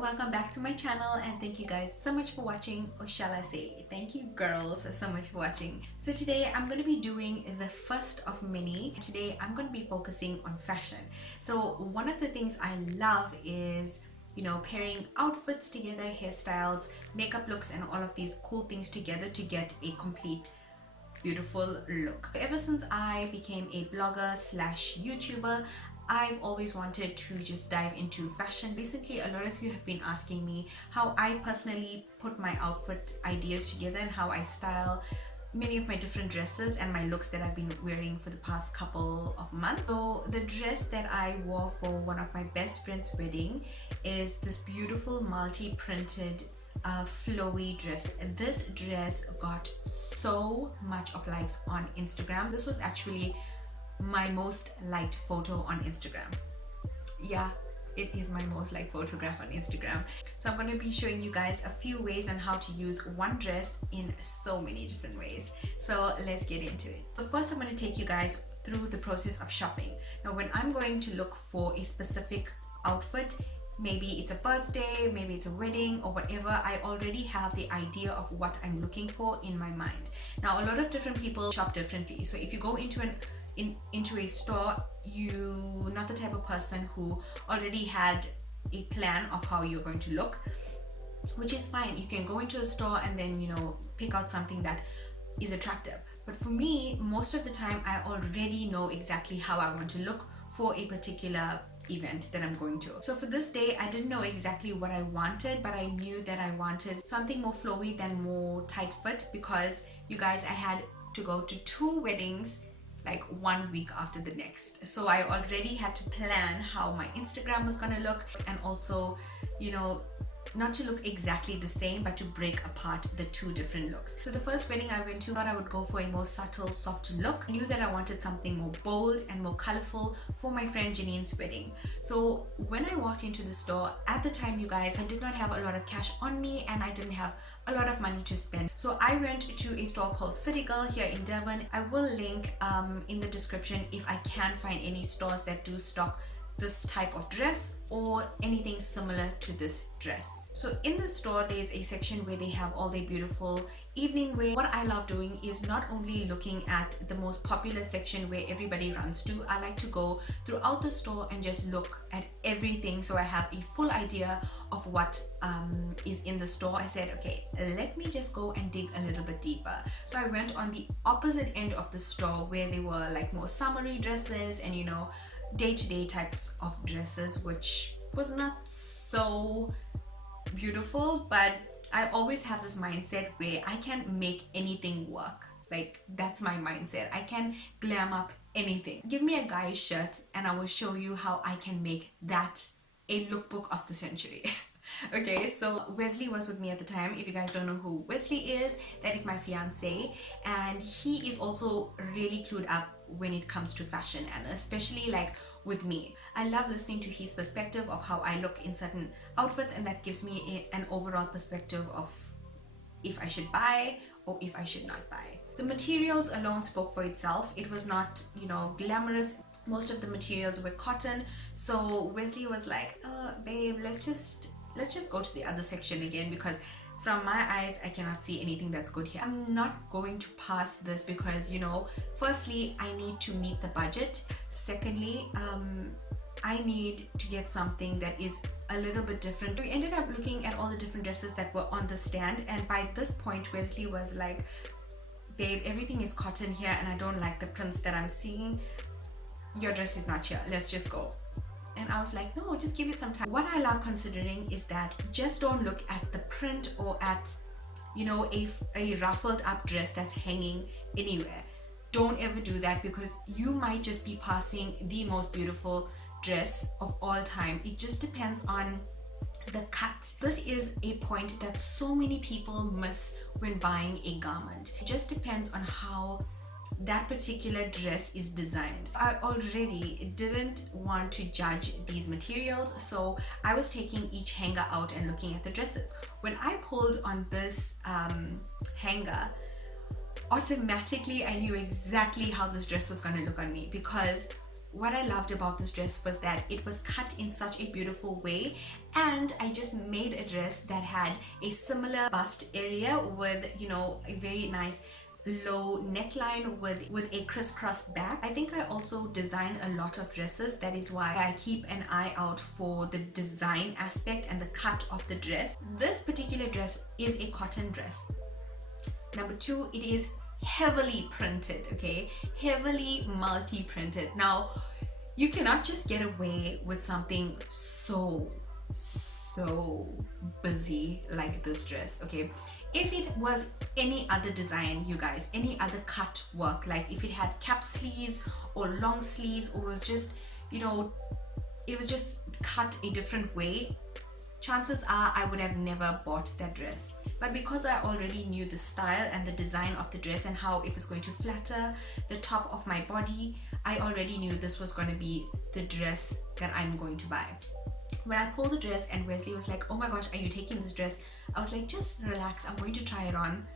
welcome back to my channel, and thank you guys so much for watching, or shall I say thank you girls so much for watching. So today I'm going to be doing the first of many. Today I'm going to be focusing on fashion. So one of the things I love is pairing outfits together, hairstyles, makeup looks, and all of these cool things together to get a complete beautiful look. Ever since I became a blogger slash YouTuber, I've always wanted to just dive into fashion. Recently, a lot of you have been asking me how I personally put my outfit ideas together and how I style many of my different dresses and my looks that I've been wearing for the past couple of months. So the dress that I wore for one of my best friend's wedding is this beautiful multi-printed flowy dress. This dress got so much of likes on Instagram. This was actually my most liked photo on Instagram. Yeah, it is my most liked photograph on Instagram. So I'm going to be showing you guys a few ways on how to use one dress in so many different ways. So let's get into it. So first I'm going to take you guys through the process of shopping. Now when I'm going to look for a specific outfit, maybe it's a birthday, maybe it's a wedding or whatever, I already have the idea of what I'm looking for in my mind. Now a lot of different people shop differently. So if you go into a store, you're not the type of person who already had a plan of how you're going to look, which is fine. You can go into a store and then pick out something that is attractive. But for me, most of the time I already know exactly how I want to look for a particular event that I'm going to. So for this day, I didn't know exactly what I wanted, but I knew that I wanted something more flowy than more tight fit, because you guys, I had to go to 2 weddings like 1 week after the next. So I already had to plan how my Instagram was gonna look, and also not to look exactly the same, but to break apart the 2 different looks. So the first wedding I went to, I thought I would go for a more subtle, soft look. I knew that I wanted something more bold and more colorful for my friend Janine's wedding. So when I walked into the store, at the time, you guys, I did not have a lot of cash on me and I didn't have a lot of money to spend. So I went to a store called City Girl here in Durban. I will link in the description if I can find any stores that do stock this type of dress or anything similar to this dress. So in the store, there's a section where they have all their beautiful evening wear. What I love doing is not only looking at the most popular section where everybody runs to, I like to go throughout the store and just look at everything, so I have a full idea of what is in the store. I said, okay, let me just go and dig a little bit deeper. So I went on the opposite end of the store where they were like more summery dresses and day-to-day types of dresses, which was not so beautiful, but I always have this mindset where I can make anything work. Like, that's my mindset. I can glam up anything. Give me a guy's shirt and I will show you how I can make that a lookbook of the century. Okay, so Wesley was with me at the time. If you guys don't know who Wesley is, that is my fiance, and he is also really clued up when it comes to fashion, and especially like with me. I love listening to his perspective of how I look in certain outfits, and that gives me an overall perspective of if I should buy or if I should not buy. The materials alone spoke for itself. It was not glamorous. Most of the materials were cotton. So Wesley was like, babe, let's just go to the other section again, because from my eyes I cannot see anything that's good here. I'm not going to pass this because firstly, I need to meet the budget. Secondly, I need to get something that is a little bit different. We ended up looking at all the different dresses that were on the stand, and by this point Wesley was like, babe, everything is cotton here and I don't like the prints that I'm seeing. Your dress is not here, let's just go. And I was like, no, just give it some time. What I love considering is that just don't look at the print or at a ruffled up dress that's hanging anywhere. Don't ever do that, because you might just be passing the most beautiful dress of all time. It just depends on the cut. This is a point that so many people miss when buying a garment. It just depends on how that particular dress is designed. I already didn't want to judge these materials, so I was taking each hanger out and looking at the dresses. When I pulled on this hanger, automatically I knew exactly how this dress was going to look on me, because what I loved about this dress was that it was cut in such a beautiful way, and I just made a dress that had a similar bust area with, you know, a very nice low neckline with a crisscross back. I think I also design a lot of dresses. That is why I keep an eye out for the design aspect and the cut of the dress. This particular dress is a cotton dress. Number two, it is heavily printed, okay, heavily multi-printed. Now you cannot just get away with something so busy like this dress, okay? If it was any other design, you guys, any other cut work, like if it had cap sleeves or long sleeves, or was just, you know, it was just cut a different way, chances are I would have never bought that dress. But because I already knew the style and the design of the dress and how it was going to flatter the top of my body, I already knew this was going to be the dress that I'm going to buy. When I pulled the dress and Wesley was like, oh my gosh, are you taking this dress? I was like, just relax, I'm going to try it on.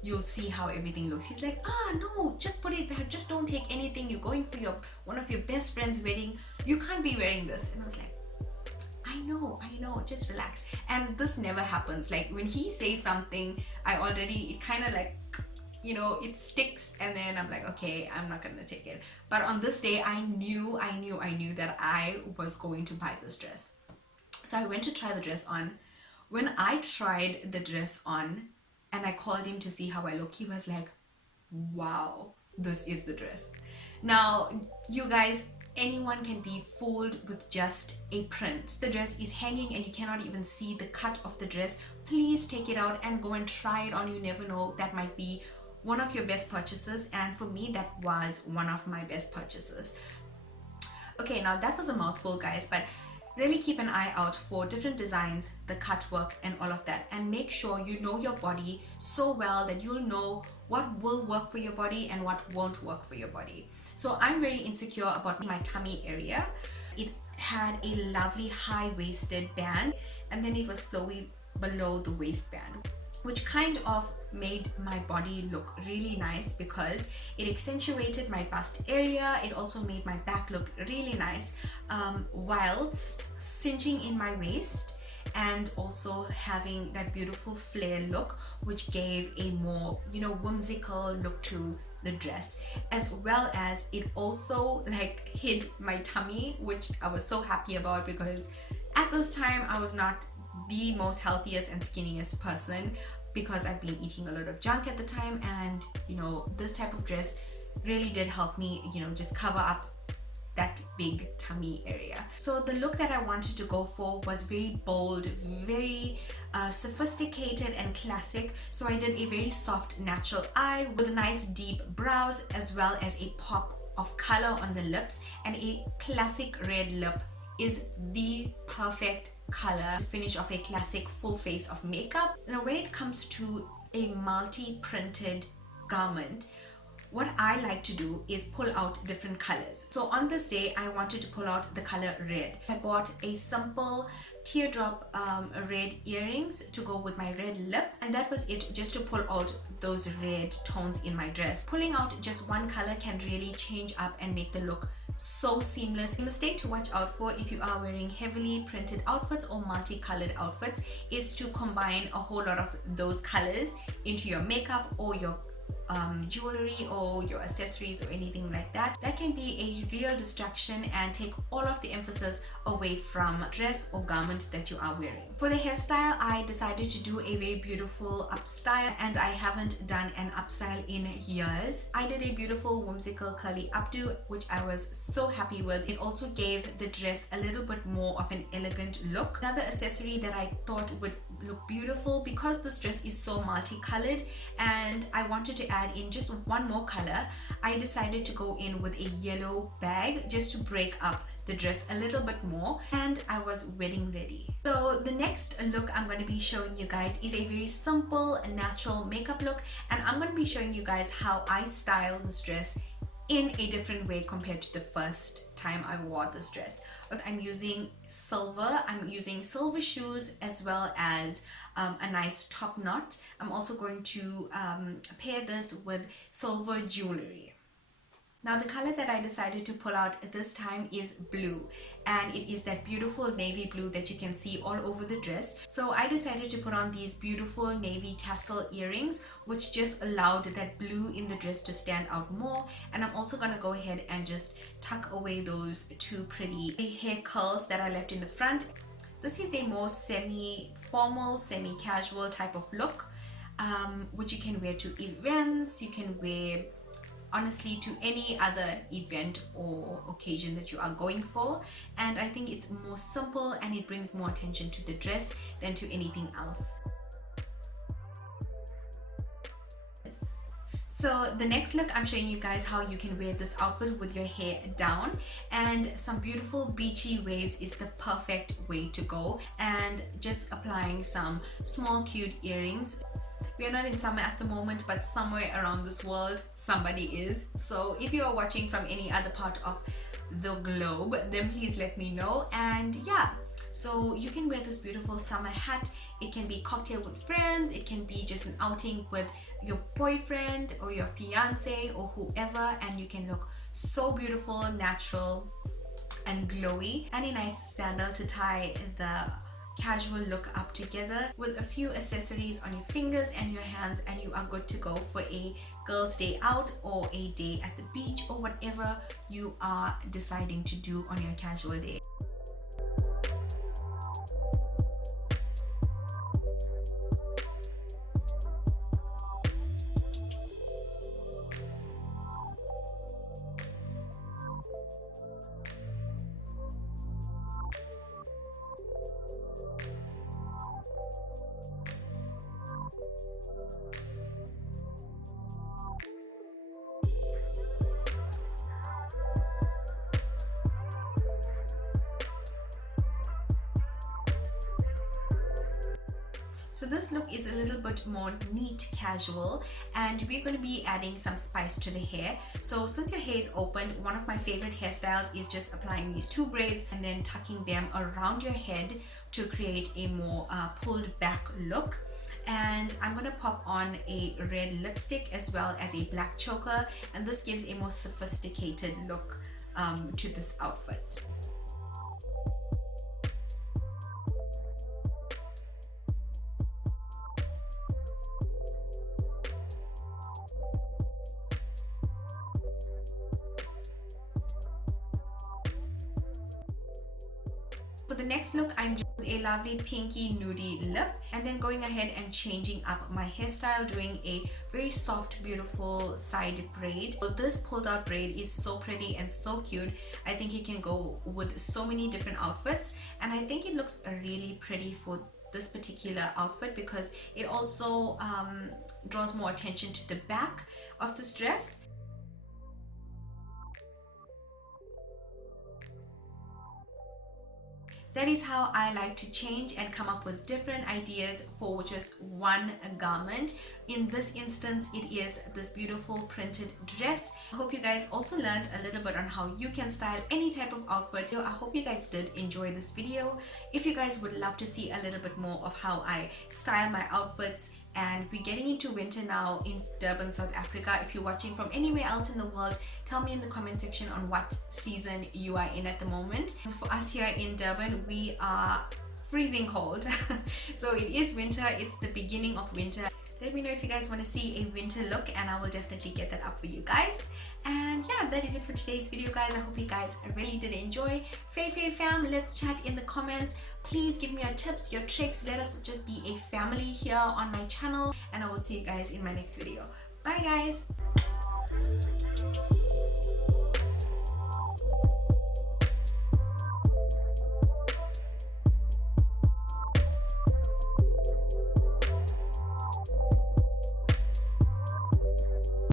You'll see how everything looks. He's like, no, just put it back, just don't take anything. You're going for one of your best friend's wedding. You can't be wearing this. And I was like, I know, just relax. And this never happens. Like when he says something, it kind of like, you know, it sticks, and then I'm like, okay, I'm not gonna take it. But on this day, I knew that I was going to buy this dress. So I went to try the dress on. When I tried the dress on and I called him to see how I look, he was like, wow, this is the dress. Now, you guys, anyone can be fooled with just a print. The dress is hanging and you cannot even see the cut of the dress. Please take it out and go and try it on. You never know, that might be one of your best purchases, and for me that was one of my best purchases. Okay, now that was a mouthful, guys, but really keep an eye out for different designs, the cut work and all of that, and make sure you know your body so well that you'll know what will work for your body and what won't work for your body. So I'm very insecure about my tummy area. It had a lovely high-waisted band, and then it was flowy below the waistband, which kind of made my body look really nice because it accentuated my bust area. It also made my back look really nice, whilst cinching in my waist and also having that beautiful flare look, which gave a more, you know, whimsical look to the dress, as well as it also like hid my tummy, which I was so happy about because at this time I was not the most healthiest and skinniest person, because I've been eating a lot of junk at the time, and you know, this type of dress really did help me, you know, just cover up that big tummy area. So the look that I wanted to go for was very bold, very sophisticated and classic. So I did a very soft natural eye with nice deep brows, as well as a pop of color on the lips, and a classic red lip is the perfect color to finish off a classic full face of makeup. Now when it comes to a multi-printed garment, what I like to do is pull out different colors. So on this day I wanted to pull out the color red. I bought a simple teardrop red earrings to go with my red lip, and that was it, just to pull out those red tones in my dress. Pulling out just one color can really change up and make the look so seamless. A mistake to watch out for if you are wearing heavily printed outfits or multicolored outfits is to combine a whole lot of those colors into your makeup or your jewelry or your accessories or anything like that. That can be a real distraction and take all of the emphasis away from dress or garment that you are wearing. For the hairstyle, I decided to do a very beautiful up style, and I haven't done an up style in years. I did a beautiful whimsical curly updo, which I was so happy with. It also gave the dress a little bit more of an elegant look. Another accessory that I thought would look beautiful, because this dress is so multicolored and I wanted to add in just one more color, I decided to go in with a yellow bag just to break up the dress a little bit more, and I was wedding ready. So the next look I'm going to be showing you guys is a very simple natural makeup look, and I'm going to be showing you guys how I style this dress in a different way compared to the first time I wore this dress. I'm using silver shoes, as well as a nice top knot. I'm also going to pair this with silver jewelry. Now the color that I decided to pull out this time is blue, and it is that beautiful navy blue that you can see all over the dress. So I decided to put on these beautiful navy tassel earrings, which just allowed that blue in the dress to stand out more. And I'm also gonna go ahead and just tuck away those two pretty hair curls that I left in the front. This is a more semi-formal, semi-casual type of look, which you can wear to events. You can wear honestly to any other event or occasion that you are going for, and I think it's more simple and it brings more attention to the dress than to anything else. So the next look, I'm showing you guys how you can wear this outfit with your hair down, and some beautiful beachy waves is the perfect way to go, and just applying some small cute earrings. We are not in summer at the moment, but somewhere around this world somebody is. So if you are watching from any other part of the globe, then please let me know. And yeah, so you can wear this beautiful summer hat. It can be cocktail with friends, it can be just an outing with your boyfriend or your fiance or whoever, and you can look so beautiful, natural and glowy. And a nice sandal to tie the casual look up together with a few accessories on your fingers and your hands, and you are good to go for a girls' day out or a day at the beach or whatever you are deciding to do on your casual day. So this look is a little bit more neat casual, and we're going to be adding some spice to the hair. So since your hair is open, one of my favorite hairstyles is just applying these two braids and then tucking them around your head to create a more pulled back look. And I'm going to pop on a red lipstick as well as a black choker, and this gives a more sophisticated look to this outfit. For the next look, I'm doing a lovely pinky nudie lip, and then going ahead and changing up my hairstyle, doing a very soft beautiful side braid. So this pulled out braid is so pretty and so cute. I think it can go with so many different outfits, and I think it looks really pretty for this particular outfit because it also draws more attention to the back of this dress. That is how I like to change and come up with different ideas for just one garment. In this instance, it is this beautiful printed dress. I hope you guys also learned a little bit on how you can style any type of outfit. So I hope you guys did enjoy this video. If you guys would love to see a little bit more of how I style my outfits, and we're getting into winter now in Durban, South Africa. If you're watching from anywhere else in the world, tell me in the comment section on what season you are in at the moment. For us here in Durban, we are freezing cold. So it is winter, it's the beginning of winter. Let me know if you guys want to see a winter look, and I will definitely get that up for you guys. And yeah, that is it for today's video, guys. I hope you guys really did enjoy. Fay fam, let's chat in the comments. Please give me your tips, your tricks. Let us just be a family here on my channel, and I will see you guys in my next video. Bye guys.